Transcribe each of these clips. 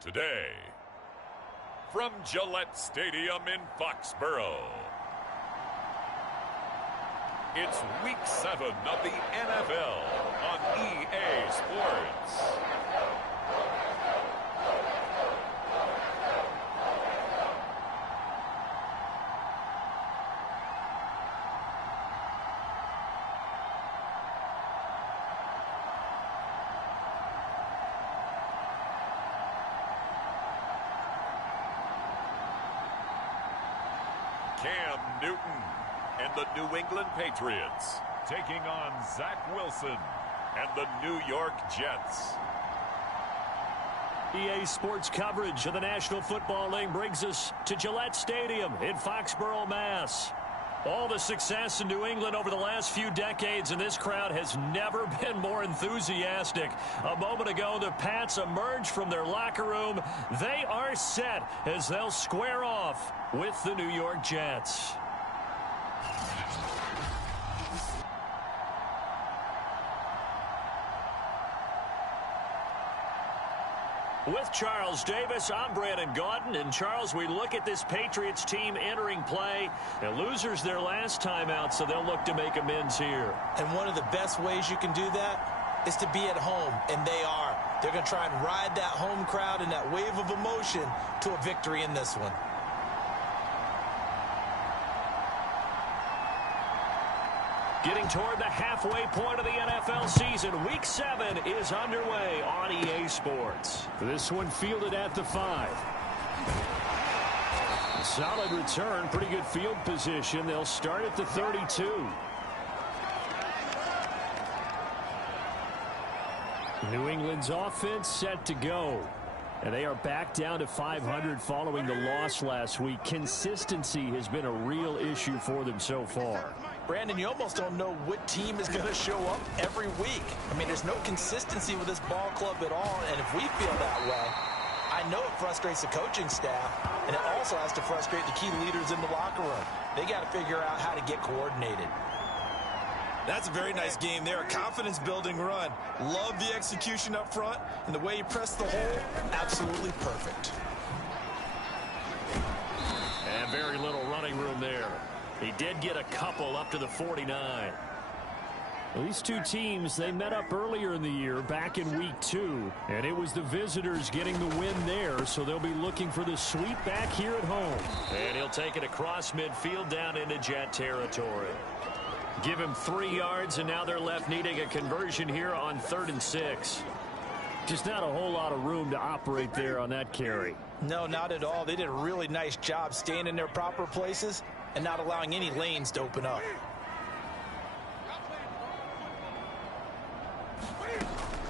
Today, from Gillette Stadium in Foxborough, it's Week 7 of the NFL on EA Sports. Cam Newton and the New England Patriots taking on Zach Wilson and the New York Jets. EA Sports coverage of the National Football League brings us to Gillette Stadium in Foxborough, Mass. All the success in New England over the last few decades, and this crowd has never been more enthusiastic. A moment ago, the Pats emerged from their locker room. They are set as they'll square off with the New York Jets. With Charles Davis, I'm Brandon Gaudin. And Charles, we look at this Patriots team entering play. The losers their last time out, so they'll look to make amends here. And one of the best ways you can do that is to be at home, and they are. They're going to try and ride that home crowd and that wave of emotion to a victory in this one. Getting toward the halfway point of the NFL season, Week 7 is underway on EA Sports. This one fielded at the 5. A solid return, pretty good field position. They'll start at the 32. New England's offense set to go. And they are back down to 500 following the loss last week. Consistency has been a real issue for them so far. Brandon, you almost don't know what team is going to show up every week. I mean, there's no consistency with this ball club at all, and if we feel that way, I know it frustrates the coaching staff, and it also has to frustrate the key leaders in the locker room. They got to figure out how to get coordinated. That's a very nice game there. A confidence-building run. Love the execution up front, and the way you press the hole, absolutely perfect. And very little running room there. He did get a couple up to the 49. Well, these two teams, they met up earlier in the year, back in Week 2, and it was the visitors getting the win there, so they'll be looking for the sweep back here at home. And he'll take it across midfield down into Jet territory. Give him 3 yards, and now they're left needing a conversion here on 3rd and 6. Just not a whole lot of room to operate there on that carry. No, not at all. They did a really nice job staying in their proper places and not allowing any lanes to open up.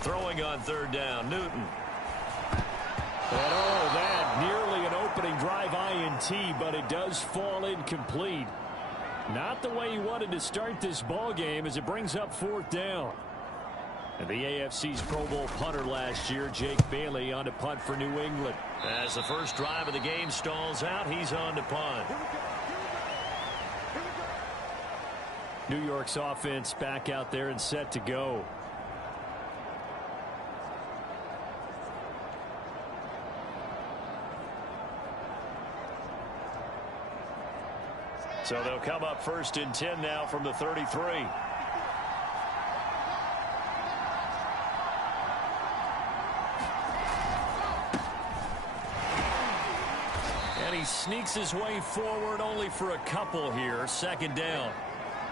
Throwing on 3rd down, Newton. And oh, that nearly an opening drive INT, but it does fall incomplete. Not the way he wanted to start this ball game as it brings up 4th down. And the AFC's Pro Bowl punter last year, Jake Bailey, on to punt for New England. As the first drive of the game stalls out, he's on to punt. New York's offense back out there and set to go. So they'll come up 1st and 10 now from the 33. And he sneaks his way forward only for a couple here. 2nd down.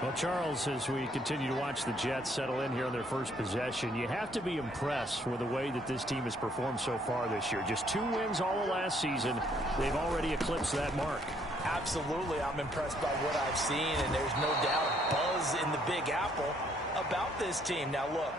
Well, Charles, as we continue to watch the Jets settle in here on their first possession, you have to be impressed with the way that this team has performed so far this year. Just 2 wins all of last season. They've already eclipsed that mark. Absolutely, I'm impressed by what I've seen, and there's no doubt buzz in the Big Apple about this team. Now, look,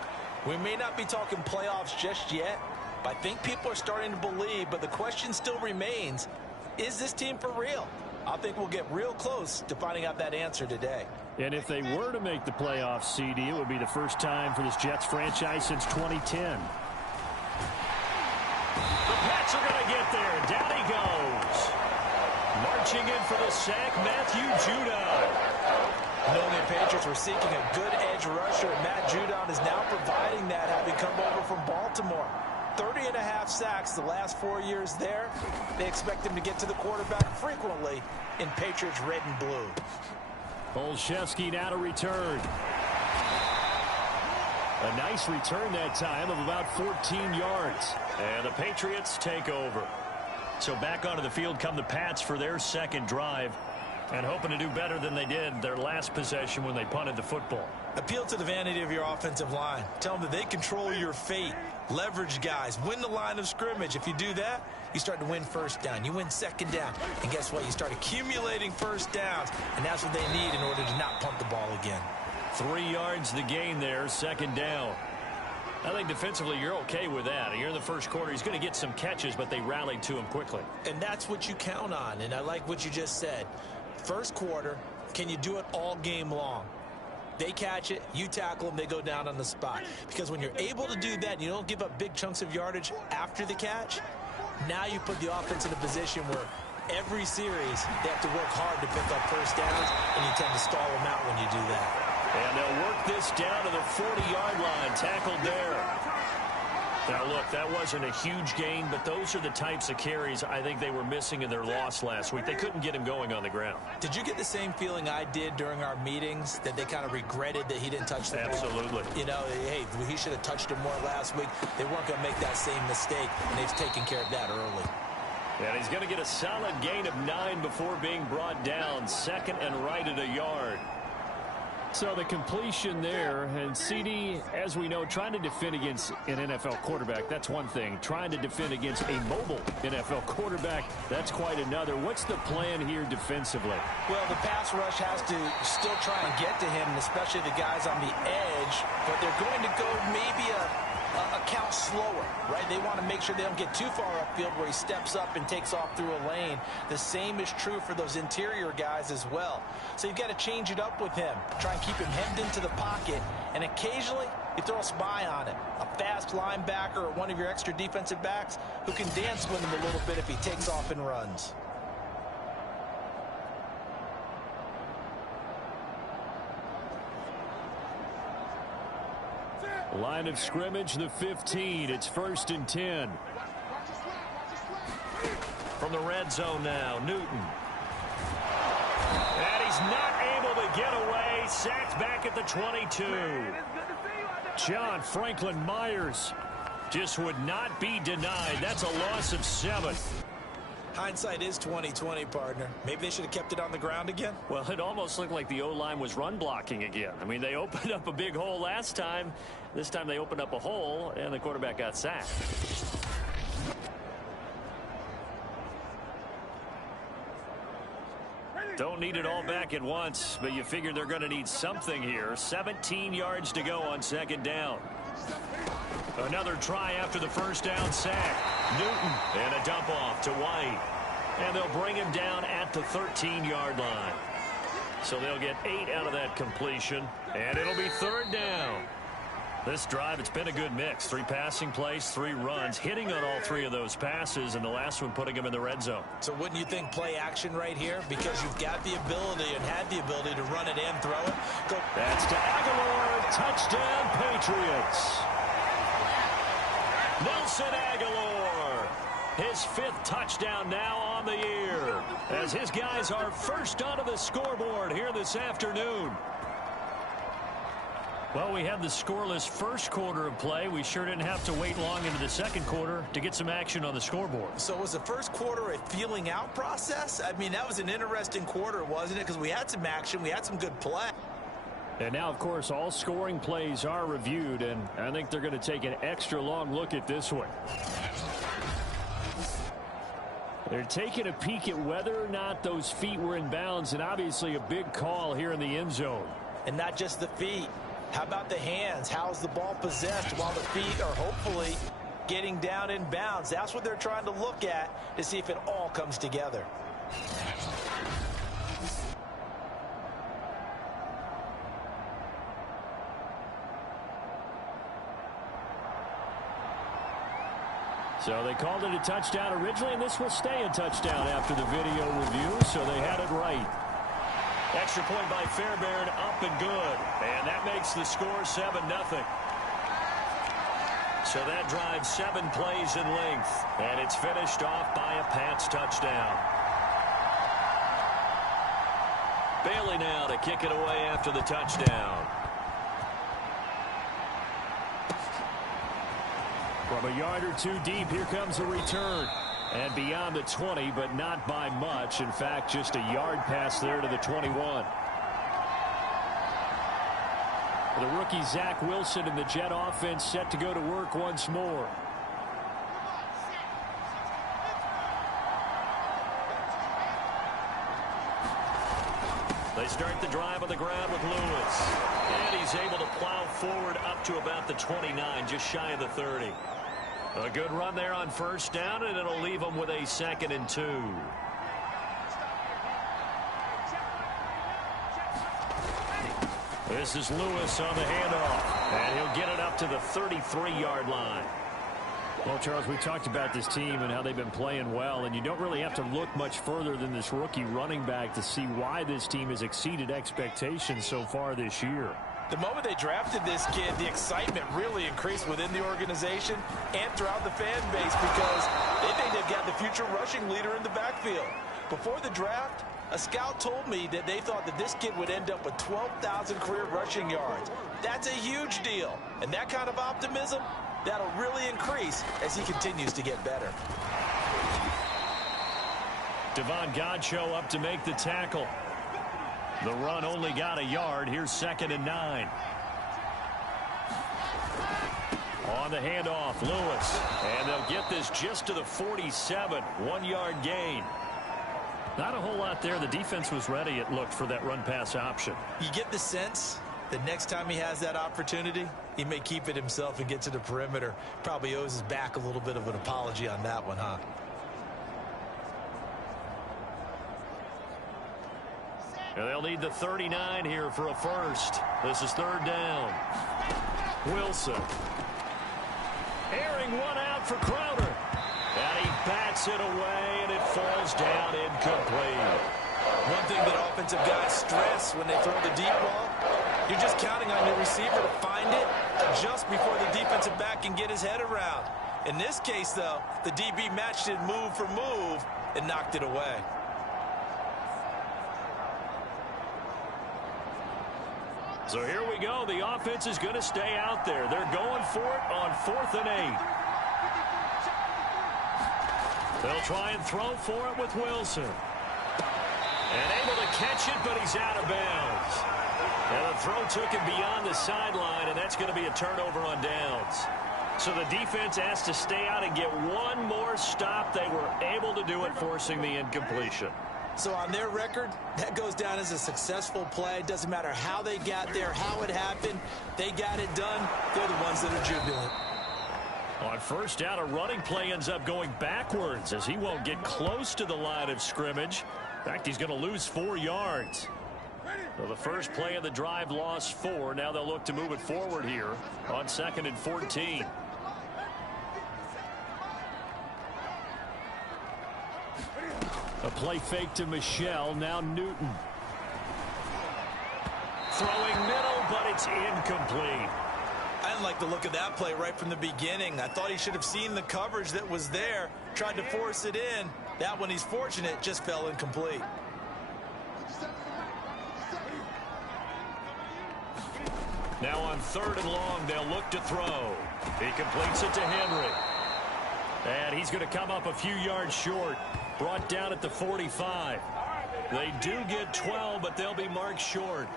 we may not be talking playoffs just yet, but I think people are starting to believe, but the question still remains, is this team for real? I think we'll get real close to finding out that answer today. And if they were to make the playoffs, CD, it would be the first time for this Jets franchise since 2010. The Pats are going to get there. Down he goes. Marching in for the sack, Matthew Judon. Knowing the Patriots were seeking a good edge rusher, Matt Judon is now providing that, having come over from Baltimore. 30.5 sacks the last 4 years there. They expect him to get to the quarterback frequently in Patriots red and blue. Olszewski now to return. A nice return that time of about 14 yards. And the Patriots take over. So back onto the field come the Pats for their second drive, and hoping to do better than they did their last possession when they punted the football. Appeal to the vanity of your offensive line. Tell them that they control your fate. Leverage guys. Win the line of scrimmage. If you do that, you start to win first down. You win second down. And guess what? You start accumulating first downs. And that's what they need in order to not punt the ball again. 3 yards the gain there, second down. I think defensively you're okay with that. You're in the first quarter. He's going to get some catches, but they rallied to him quickly. And that's what you count on. And I like what you just said. First quarter, can you do it all game long? They catch it, you tackle them, they go down on the spot. Because when you're able to do that and you don't give up big chunks of yardage after the catch, now you put the offense in a position where every series they have to work hard to pick up first downs, and you tend to stall them out when you do that. And they'll work this down to the 40-yard line, tackled there. Now, look, that wasn't a huge gain, but those are the types of carries I think they were missing in their loss last week. They couldn't get him going on the ground. Did you get the same feeling I did during our meetings, that they kind of regretted that he didn't touch the ball? Absolutely. You know, hey, he should have touched him more last week. They weren't going to make that same mistake, and they've taken care of that early. And he's going to get a solid gain of 9 before being brought down. Second and right at a yard. So the completion there, and CD, as we know, trying to defend against an NFL quarterback, that's one thing. Trying to defend against a mobile NFL quarterback, that's quite another. What's the plan here defensively? Well, the pass rush has to still try and get to him, especially the guys on the edge, but they're going to go maybe a count slower, right? They want to make sure they don't get too far upfield where he steps up and takes off through a lane. The same is true for those interior guys as well. So you've got to change it up with him. Try and keep him hemmed into the pocket, and occasionally you throw a spy on it. A fast linebacker or one of your extra defensive backs who can dance with him a little bit if he takes off and runs. Line of scrimmage, the 15. It's 1st and 10. From the red zone now, Newton. And he's not able to get away. Sacked back at the 22. John Franklin Myers just would not be denied. That's a loss of 7. Hindsight is 20/20, partner. Maybe they should have kept it on the ground again. Well, it almost looked like the O-line was run blocking again. I mean, they opened up a big hole last time. This time they opened up a hole, and the quarterback got sacked. Don't need it all back at once, but you figure they're going to need something here. 17 yards to go on second down. Another try after the first down sack. Newton, and a dump off to White. And they'll bring him down at the 13-yard line. So they'll get 8 out of that completion, and it'll be third down. This drive, it's been a good mix. 3 passing plays, 3 runs, hitting on all 3 of those passes, and the last one putting him in the red zone. So wouldn't you think play action right here? Because you've got the ability and had the ability to run it and throw it. Go. That's to Aguilar. Touchdown, Patriots. Nelson Aguilar, his 5th touchdown now on the year, as his guys are first onto the scoreboard here this afternoon. Well, we had the scoreless first quarter of play. We sure didn't have to wait long into the second quarter to get some action on the scoreboard. So was the first quarter a feeling out process? I mean, that was an interesting quarter, wasn't it? Because we had some action, we had some good play. And now, of course, all scoring plays are reviewed, and I think they're going to take an extra long look at this one. They're taking a peek at whether or not those feet were in bounds, and obviously a big call here in the end zone. And not just the feet. How about the hands? How's the ball possessed while the feet are hopefully getting down in bounds? That's what they're trying to look at to see if it all comes together. So they called it a touchdown originally, and this will stay a touchdown after the video review, so they had it right. Extra point by Fairbairn, up and good. And that makes the score 7-0. So that drives 7 plays in length, and it's finished off by a Pats touchdown. Bailey now to kick it away after the touchdown. From a yard or two deep, here comes a return. And beyond the 20, but not by much. In fact, just a yard pass there to the 21. The rookie Zach Wilson and the Jet offense set to go to work once more. They start the drive on the ground with Lewis. And he's able to plow forward up to about the 29, just shy of the 30. A good run there on first down, and it'll leave them with a 2nd and 2. This is Lewis on the handoff, and he'll get it up to the 33-yard line. Well, Charles, we talked about this team and how they've been playing well, and you don't really have to look much further than this rookie running back to see why this team has exceeded expectations so far this year. The moment they drafted this kid, the excitement really increased within the organization and throughout the fan base because they think they've got the future rushing leader in the backfield. Before the draft, a scout told me that they thought that this kid would end up with 12,000 career rushing yards. That's a huge deal. And that kind of optimism, that'll really increase as he continues to get better. Devon Godchaux up to make the tackle. The run only got a yard. Here's 2nd and 9. On the handoff, Lewis. And they'll get this just to the 47. 1-yard gain. Not a whole lot there. The defense was ready, it looked, for that run-pass option. You get the sense that next time he has that opportunity, he may keep it himself and get to the perimeter. Probably owes his back a little bit of an apology on that one, huh? And they'll need the 39 here for a first. This is 3rd down. Wilson. Airing one out for Crowder. And he bats it away, and it falls down incomplete. One thing that offensive guys stress when they throw the deep ball, you're just counting on your receiver to find it just before the defensive back can get his head around. In this case, though, the DB matched it move for move and knocked it away. So here we go. The offense is going to stay out there. They're going for it on 4th and 8. They'll try and throw for it with Wilson. And able to catch it, but he's out of bounds. And the throw took him beyond the sideline, and that's going to be a turnover on downs. So the defense has to stay out and get one more stop. They were able to do it, forcing the incompletion. So on their record, that goes down as a successful play. Doesn't matter how they got there, how it happened. They got it done. They're the ones that are jubilant. On first down, a running play ends up going backwards as he won't get close to the line of scrimmage. In fact, he's going to lose 4 yards. So the first play of the drive lost 4. Now they'll look to move it forward here on 2nd and 14. A play fake to Michelle. Now Newton. Throwing middle, but it's incomplete. I didn't like the look of that play right from the beginning. I thought he should have seen the coverage that was there, tried to force it in. That one, he's fortunate, just fell incomplete. Now on 3rd and long, they'll look to throw. He completes it to Henry. And he's going to come up a few yards short. Brought down at the 45. They do get 12, but they'll be marked short.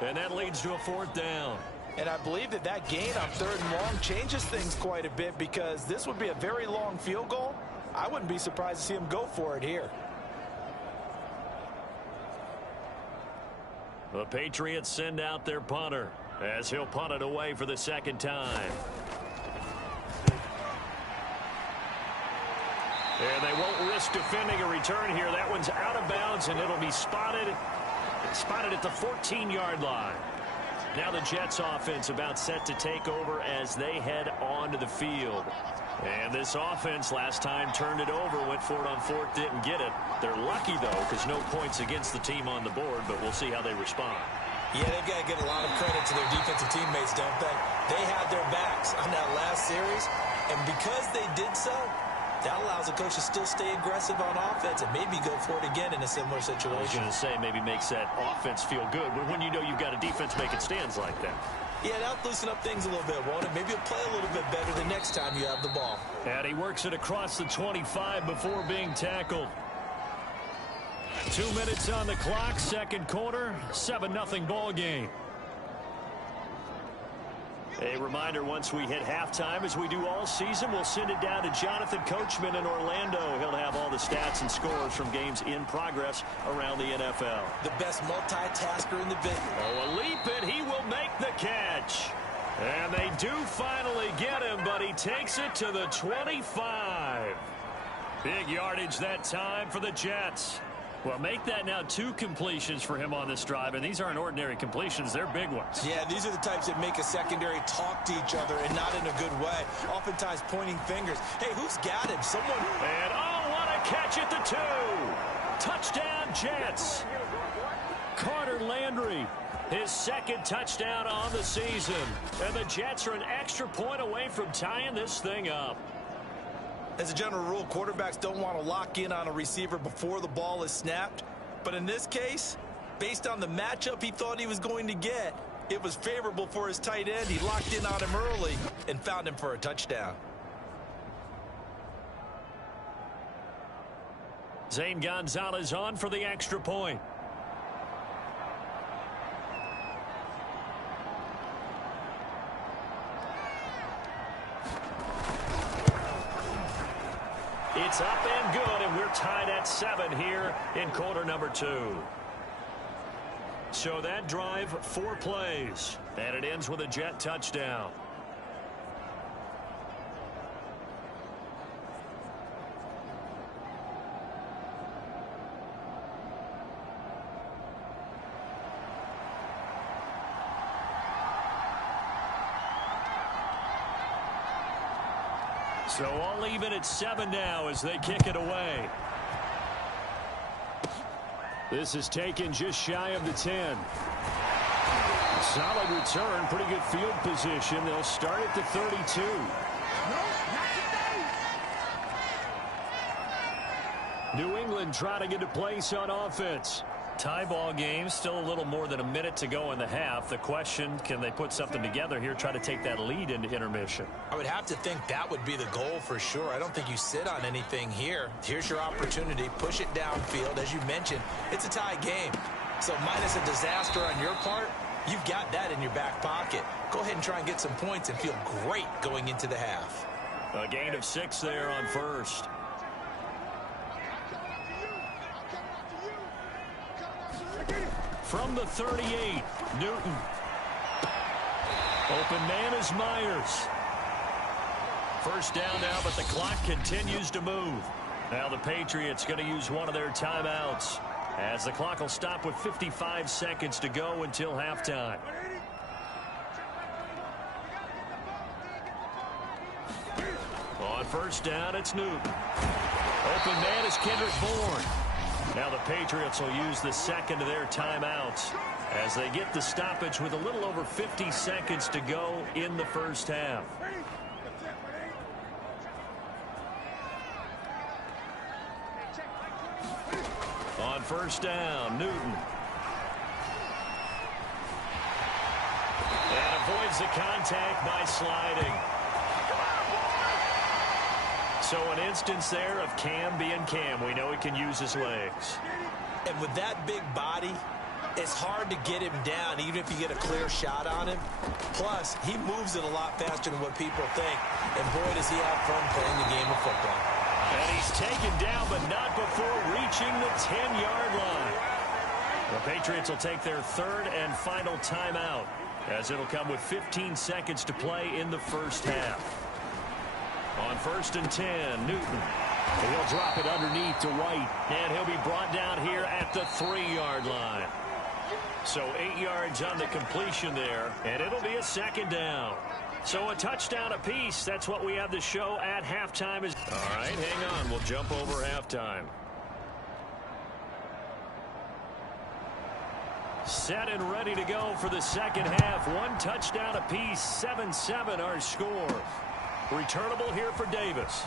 And that leads to a 4th down. And I believe that that gain on 3rd and long changes things quite a bit because this would be a very long field goal. I wouldn't be surprised to see him go for it here. The Patriots send out their punter as he'll punt it away for the 2nd time. And they won't risk defending a return here. That one's out of bounds, and it'll be spotted at the 14-yard line. Now the Jets offense about set to take over as they head onto the field. And this offense last time turned it over, went for it on 4th, didn't get it. They're lucky, though, because no points against the team on the board, but we'll see how they respond. Yeah, they've got to give a lot of credit to their defensive teammates, don't they? They had their backs on that last series, and because they did so, that allows the coach to still stay aggressive on offense and maybe go for it again in a similar situation. I was going to say maybe makes that offense feel good when you know you've got a defense making stands like that. Yeah, that'll loosen up things a little bit, won't it? Maybe you'll play a little bit better the next time you have the ball. And he works it across the 25 before being tackled. 2 minutes on the clock, second quarter, 7-0 ball game. A reminder, once we hit halftime, as we do all season, we'll send it down to Jonathan Coachman in Orlando. He'll have all the stats and scores from games in progress around the NFL. The best multitasker in the business. Oh, a leap, and he will make the catch. And they do finally get him, but he takes it to the 25. Big yardage that time for the Jets. Well, make that now 2 completions for him on this drive, and these aren't ordinary completions. They're big ones. Yeah, these are the types that make a secondary talk to each other and not in a good way. Oftentimes pointing fingers. Hey, who's got him? Someone. And, oh, what a catch at the 2. Touchdown, Jets. Carter Landry, his second touchdown on the season. And the Jets are an extra point away from tying this thing up. As a general rule, quarterbacks don't want to lock in on a receiver before the ball is snapped. But in this case, based on the matchup he thought he was going to get, it was favorable for his tight end. He locked in on him early and found him for a touchdown. Zane Gonzalez on for the extra point. It's up and good, and we're tied at 7 here in quarter number 2. So that drive, 4 plays, and it ends with a Jet touchdown. So all even at 7 now as they kick it away. This is taken just shy of the 10. Solid return, pretty good field position. They'll start at the 32. New England trying to get a place on offense. Tie ball game, still a little more than a minute to go in the half. The question, can they put something together here, try to take that lead into intermission? I would have to think that would be the goal for sure. I don't think you sit on anything here. Here's your opportunity. Push it downfield. As you mentioned, it's a tie game. So minus a disaster on your part, you've got that in your back pocket. Go ahead and try and get some points and feel great going into the half. A gain of 6 there on first. From the 38, Newton. Open man is Myers. First down now, but the clock continues to move. Now the Patriots going to use one of their timeouts, as the clock will stop with 55 seconds to go until halftime. On first down, it's Newton. Open man is Kendrick Bourne. Now the Patriots will use the second of their timeouts as they get the stoppage with a little over 50 seconds to go in the first half. On first down, Newton. And avoids the contact by sliding. So an instance there of Cam being Cam. We know he can use his legs. And with that big body, it's hard to get him down even if you get a clear shot on him. Plus, he moves it a lot faster than what people think. And boy, does he have fun playing the game of football. And he's taken down, but not before reaching the 10-yard line. The Patriots will take their third and final timeout, as it'll come with 15 seconds to play in the first half. On first and 10, Newton. He'll drop it underneath to White, and he'll be brought down here at the 3-yard line. So 8 yards on the completion there, and it'll be a second down. So a touchdown apiece. That's what we have the show at halftime. All right, hang on. We'll jump over halftime. Set and ready to go for the second half. One touchdown apiece, 7-7 our score. Returnable here for Davis.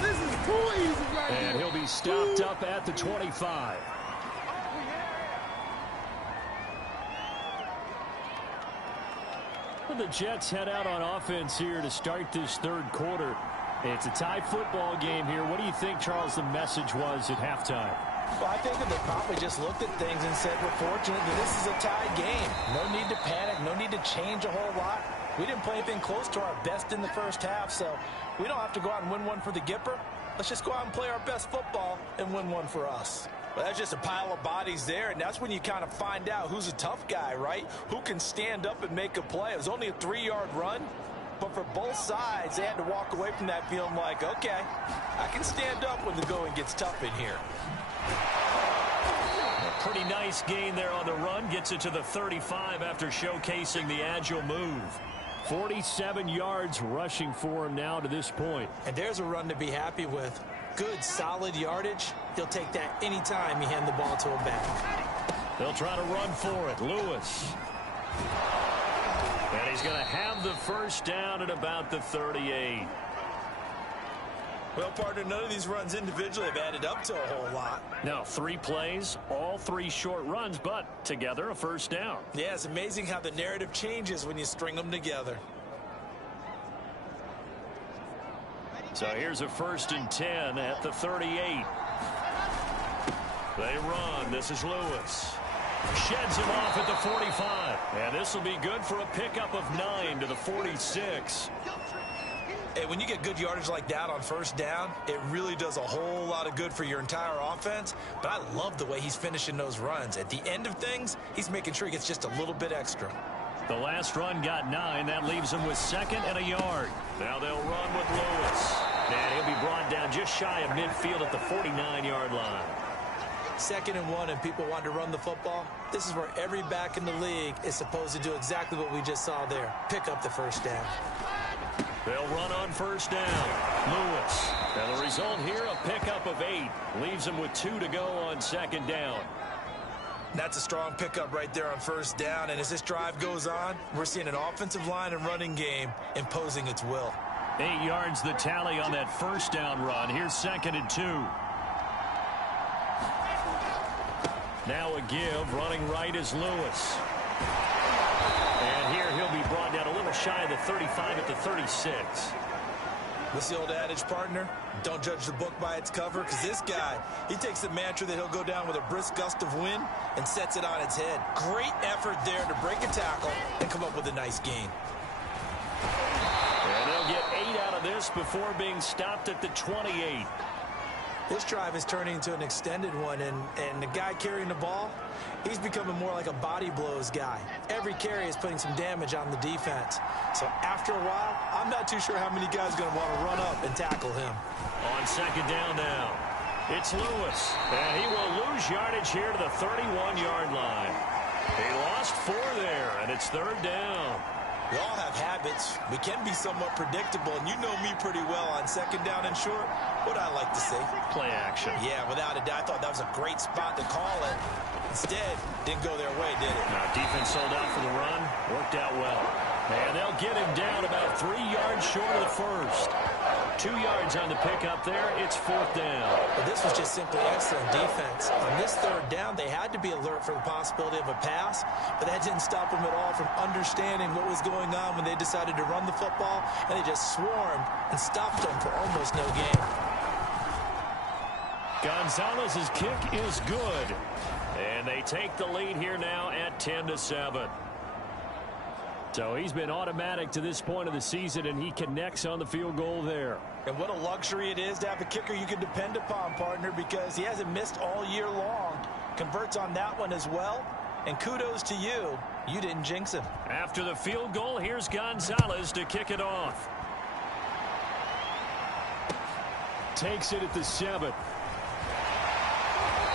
This is too easy right here. And he'll be stopped up at the 25. The Jets head out on offense here to start this third quarter. It's a tie football game here. What do you think, Charles, the message was at halftime? Well, I think that they probably just looked at things and said, we're fortunate that this is a tie game. No need to panic. No need to change a whole lot. We didn't play anything close to our best in the first half, so we don't have to go out and win one for the Gipper. Let's just go out and play our best football and win one for us. Well, that's just a pile of bodies there, and that's when you kind of find out who's a tough guy, right? Who can stand up and make a play. It was only a 3-yard run, but for both sides, they had to walk away from that feeling like, okay, I can stand up when the going gets tough in here. A pretty nice gain there on the run. Gets it to the 35 after showcasing the agile move. 47 yards rushing for him now to this point. And there's a run to be happy with. Good, solid yardage. He'll take that anytime you hand the ball to him back. They'll try to run for it. Lewis. And he's going to have the first down at about the 38. Well, partner, none of these runs individually have added up to a whole lot. Now, 3 plays, all 3 short runs, but together a first down. Yeah, it's amazing how the narrative changes when you string them together. So here's a 1st and 10 at the 38. They run. This is Lewis. Sheds him off at the 45. And this will be good for a pickup of 9 to the 46. Hey, when you get good yardage like that on first down, it really does a whole lot of good for your entire offense. But I love the way he's finishing those runs. At the end of things, he's making sure he gets just a little bit extra. The last run got 9. That leaves him with 2nd and a yard. Now they'll run with Lewis. And he'll be brought down just shy of midfield at the 49-yard line. 2nd and 1, and people want to run the football. This is where every back in the league is supposed to do exactly what we just saw there. Pick up the first down. They'll run on first down. Lewis. And the result here, a pickup of 8. Leaves him with 2 to go on 2nd down. That's a strong pickup right there on first down. And as this drive goes on, we're seeing an offensive line and running game imposing its will. 8 yards the tally on that first down run. Here's 2nd and 2. Now a give. Running right is Lewis. And here he'll be brought down a little shy of the 35 at the 36. What's the old adage, partner? Don't judge the book by its cover, because this guy, he takes the mantra that he'll go down with a brisk gust of wind and sets it on its head. Great effort there to break a tackle and come up with a nice gain. And they'll get 8 out of this before being stopped at the 28. This drive is turning into an extended one, and the guy carrying the ball, he's becoming more like a body blows guy. Every carry is putting some damage on the defense. So after a while, I'm not too sure how many guys are going to want to run up and tackle him. On 2nd down now, it's Lewis. And he will lose yardage here to the 31-yard line. He lost 4 there, and it's 3rd down. We all have habits. We can be somewhat predictable, and you know me pretty well on 2nd down and short. What I like to say? Play action. Yeah, without a doubt. I thought that was a great spot to call it. Instead, didn't go their way, did it? Now, defense sold out for the run. Worked out well. And they'll get him down about 3 yards short of the first. 2 yards on the pickup there. It's 4th down. But this was just simply excellent defense. On this 3rd down, they had to be alert for the possibility of a pass, but that didn't stop them at all from understanding what was going on when they decided to run the football, and they just swarmed and stopped them for almost no gain. Gonzalez's kick is good. And they take the lead here now at 10-7. So he's been automatic to this point of the season, and he connects on the field goal there. And what a luxury it is to have a kicker you can depend upon, partner, because he hasn't missed all year long. Converts on that one as well. And kudos to you. You didn't jinx him. After the field goal, here's Gonzalez to kick it off. Takes it at the 7.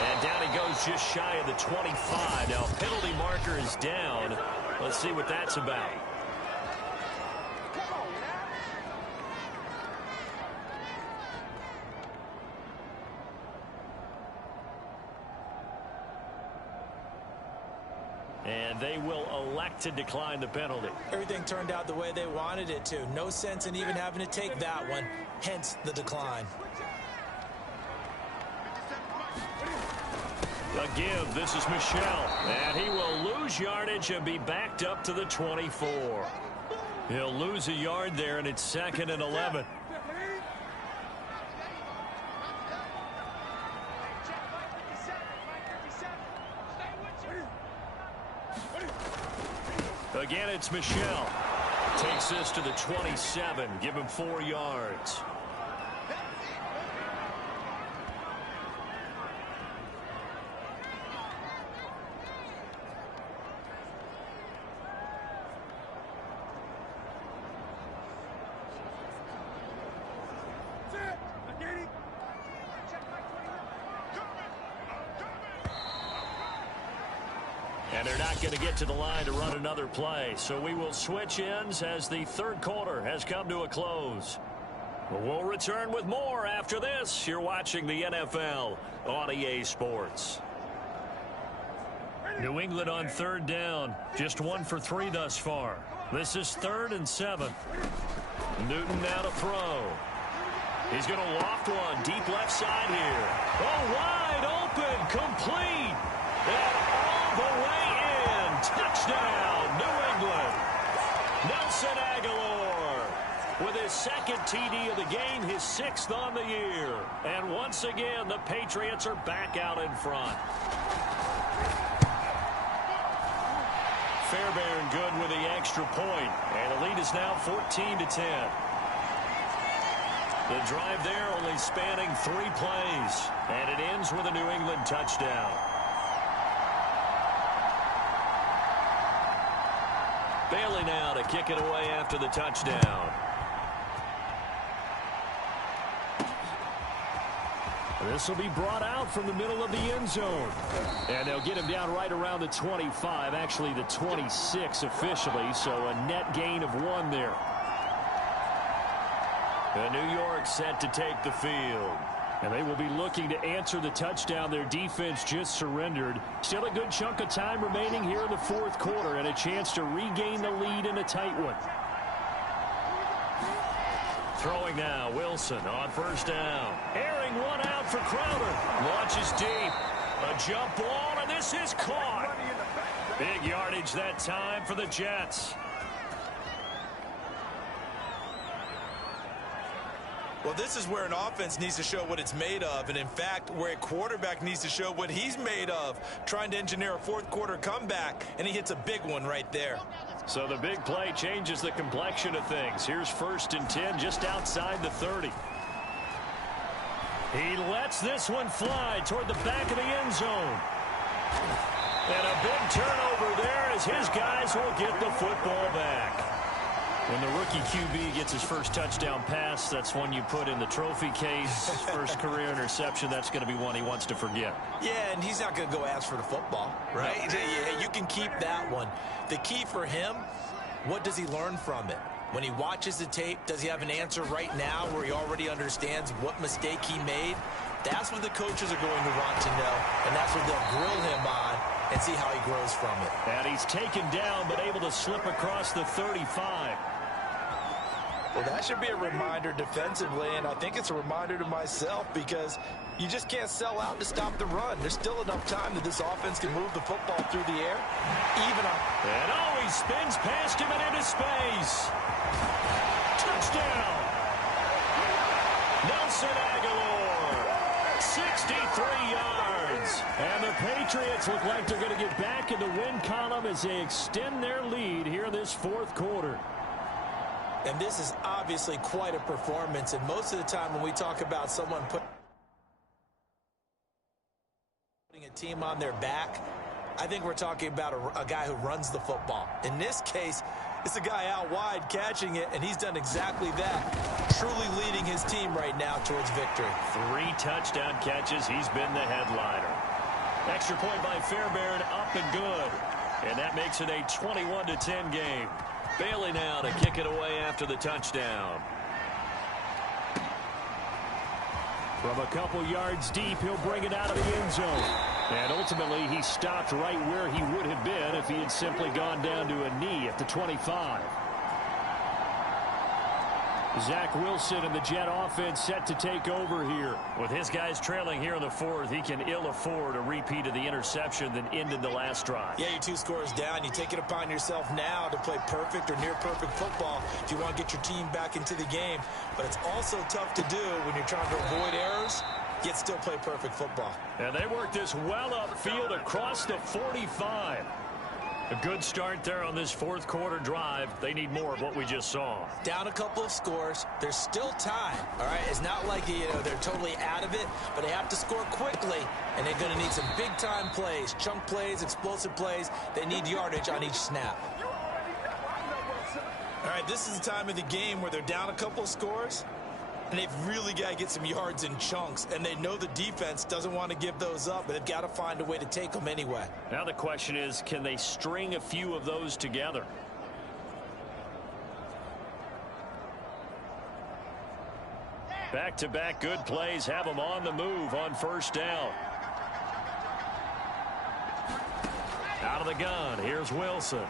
And down he goes just shy of the 25. Now, penalty marker is down. Let's see what that's about. And they will elect to decline the penalty. Everything turned out the way they wanted it to. No sense in even having to take that one, hence the decline. A give. This is Michel. And he will lose yardage and be backed up to the 24. He'll lose a yard there, and it's 2nd and 11. Again, it's Michel. Takes this to the 27. Give him 4 yards. And they're not going to get to the line to run another play. So we will switch ends as the third quarter has come to a close. We'll return with more after this. You're watching the NFL on EA Sports. New England on 3rd down. Just 1 for 3 thus far. This is 3rd and 7. Newton now to throw. He's going to loft one deep left side here. Oh, wide open, complete. And all the way in. Touchdown, New England. Nelson Aguilar with his 2nd TD of the game, his 6th on the year. And once again, the Patriots are back out in front. Fairbairn good with the extra point. And the lead is now 14-10. The drive there only spanning 3 plays. And it ends with a New England touchdown. Bailey now to kick it away after the touchdown. This will be brought out from the middle of the end zone. And they'll get him down right around the 25, actually the 26 officially, so a net gain of 1 there. And New York set to take the field. And they will be looking to answer the touchdown their defense just surrendered. Still a good chunk of time remaining here in the 4th quarter and a chance to regain the lead in a tight one. Throwing now, Wilson on 1st down. Airing one out for Crowder. Launches deep. A jump ball, and this is caught. Big yardage that time for the Jets. Well, this is where an offense needs to show what it's made of, and in fact, where a quarterback needs to show what he's made of, trying to engineer a 4th quarter comeback, and he hits a big one right there. So the big play changes the complexion of things. Here's 1st and 10 just outside the 30. He lets this one fly toward the back of the end zone. And a big turnover there as his guys will get the football back. When the rookie QB gets his first touchdown pass, that's one you put in the trophy case. First career interception, that's going to be one he wants to forget. Yeah, and he's not going to go ask for the football, right? No. Yeah, you can keep that one. The key for him, what does he learn from it? When he watches the tape, does he have an answer right now where he already understands what mistake he made? That's what the coaches are going to want to know, and that's what they'll grill him on and see how he grows from it. And he's taken down but able to slip across the 35. Well, that should be a reminder defensively, and I think it's a reminder to myself because you just can't sell out to stop the run. There's still enough time that this offense can move the football through the air. And he spins past him and into space. Touchdown! Nelson Aguilar, 63 yards. And the Patriots look like they're going to get back in the win column as they extend their lead here in this 4th quarter. And this is obviously quite a performance. And most of the time when we talk about someone putting a team on their back, I think we're talking about a guy who runs the football. In this case, it's a guy out wide catching it, and he's done exactly that, truly leading his team right now towards victory. 3 touchdown catches. He's been the headliner. Extra point by Fairbairn, up and good. And that makes it a 21-10 game. Bailey now to kick it away after the touchdown. From a couple yards deep, he'll bring it out of the end zone. And ultimately, he stopped right where he would have been if he had simply gone down to a knee at the 25. Zach Wilson and the Jet offense set to take over here. With his guys trailing here in the fourth, he can ill afford a repeat of the interception that ended the last drive. Yeah, you're 2 scores down. You take it upon yourself now to play perfect or near perfect football if you want to get your team back into the game. But it's also tough to do when you're trying to avoid errors, yet still play perfect football. And they work this well upfield across the 45. A good start there on this fourth quarter drive. They need more of what we just saw. Down a couple of scores. There's still time. All right, it's not like they're totally out of it, but they have to score quickly, and they're going to need some big-time plays, chunk plays, explosive plays. They need yardage on each snap. All right, this is the time of the game where they're down a couple of scores, and they've really got to get some yards in chunks, and they know the defense doesn't want to give those up, but they've got to find a way to take them anyway. Now the question is, can they string a few of those together? Back-to-back good plays have them on the move on first down. Out of the gun, here's Wilson.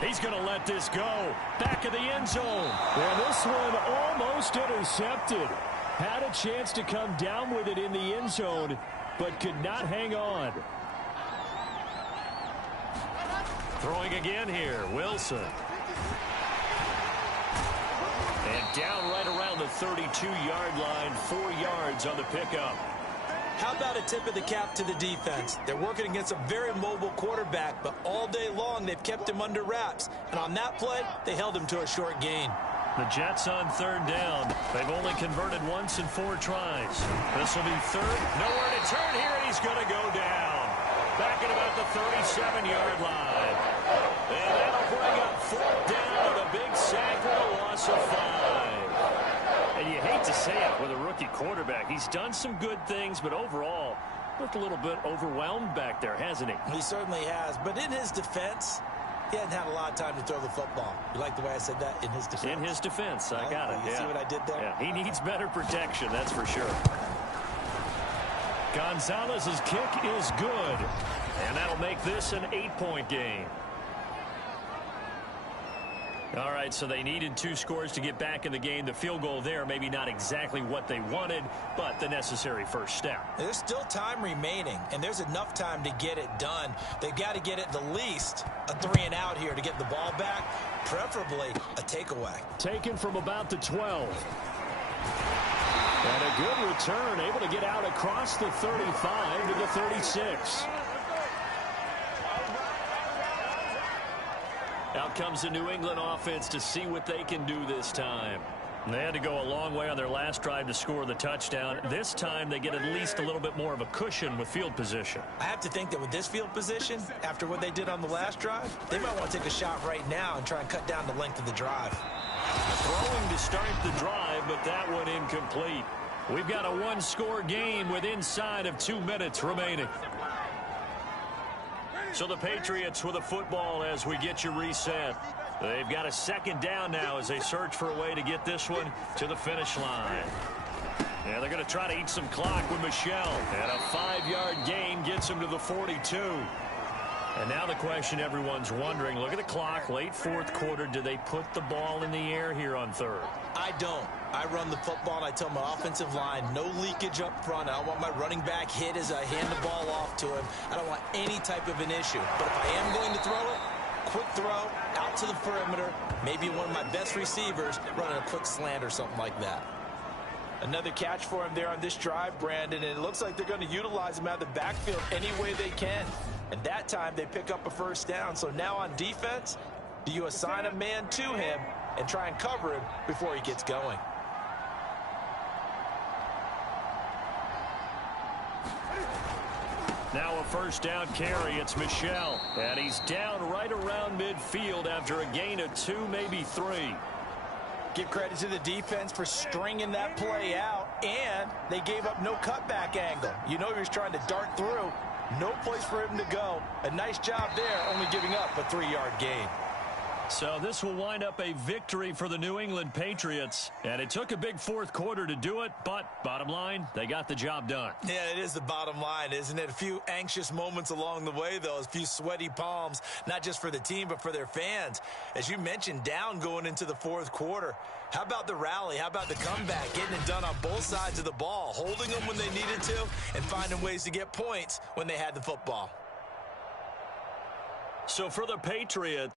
He's going to let this go. Back of the end zone. And this one almost intercepted. Had a chance to come down with it in the end zone, but could not hang on. Throwing again here, Wilson. And down right around the 32-yard line, 4 yards on the pickup. How about a tip of the cap to the defense? They're working against a very mobile quarterback, but all day long they've kept him under wraps. And on that play, they held him to a short gain. The Jets on third down. They've only converted once in 4 tries. This will be third. Nowhere to turn here, and he's going to go down. Back at about the 37-yard line. And that'll bring up fourth down with a big sack with a loss of 5. And you hate to say it with a rookie quarterback. He's done some good things, but overall, looked a little bit overwhelmed back there, hasn't he? He certainly has. But in his defense, he hasn't had a lot of time to throw the football. You like the way I said that? In his defense. In his defense. I got it. You see what I did there? Yeah, he needs better protection, that's for sure. Gonzalez's kick is good. And that'll make this an 8-point game. All right, so they needed 2 scores to get back in the game. The field goal there, maybe not exactly what they wanted, but the necessary first step. There's still time remaining, and there's enough time to get it done. They've got to get at the least a 3-and-out here to get the ball back, preferably a takeaway. Taken from about the 12. And a good return, able to get out across the 35 to the 36. Out comes the New England offense to see what they can do this time. They had to go a long way on their last drive to score the touchdown. This time they get at least a little bit more of a cushion with field position. I have to think that with this field position, after what they did on the last drive, they might want to take a shot right now and try and cut down the length of the drive. Throwing to start the drive, but that one incomplete. We've got a 1-score game with inside of 2 minutes remaining. So the Patriots with a football as we get you reset. They've got a 2nd down now as they search for a way to get this one to the finish line. Yeah, they're going to try to eat some clock with Michelle. And a 5-yard gain gets him to the 42. And now the question everyone's wondering, look at the clock, late 4th quarter, do they put the ball in the air here on 3rd? I don't. I run the football, and I tell my offensive line, no leakage up front. I don't want my running back hit as I hand the ball off to him. I don't want any type of an issue. But if I am going to throw it, quick throw, out to the perimeter, maybe one of my best receivers running a quick slant or something like that. Another catch for him there on this drive, Brandon, and it looks like they're going to utilize him out of the backfield any way they can. And that time they pick up a 1st down. So now on defense, do you assign a man to him and try and cover him before he gets going? Now a 1st down carry. It's Michelle. And he's down right around midfield after a gain of 2, maybe 3. Give credit to the defense for stringing that play out, and they gave up no cutback angle. You know he was trying to dart through. No place for him to go. A nice job there, only giving up a 3-yard gain. So this will wind up a victory for the New England Patriots. And it took a big fourth quarter to do it, but bottom line, they got the job done. Yeah, it is the bottom line, isn't it? A few anxious moments along the way, though. A few sweaty palms, not just for the team, but for their fans. As you mentioned, down going into the fourth quarter. How about the rally? How about the comeback? Getting it done on both sides of the ball, holding them when they needed to, and finding ways to get points when they had the football. So for the Patriots,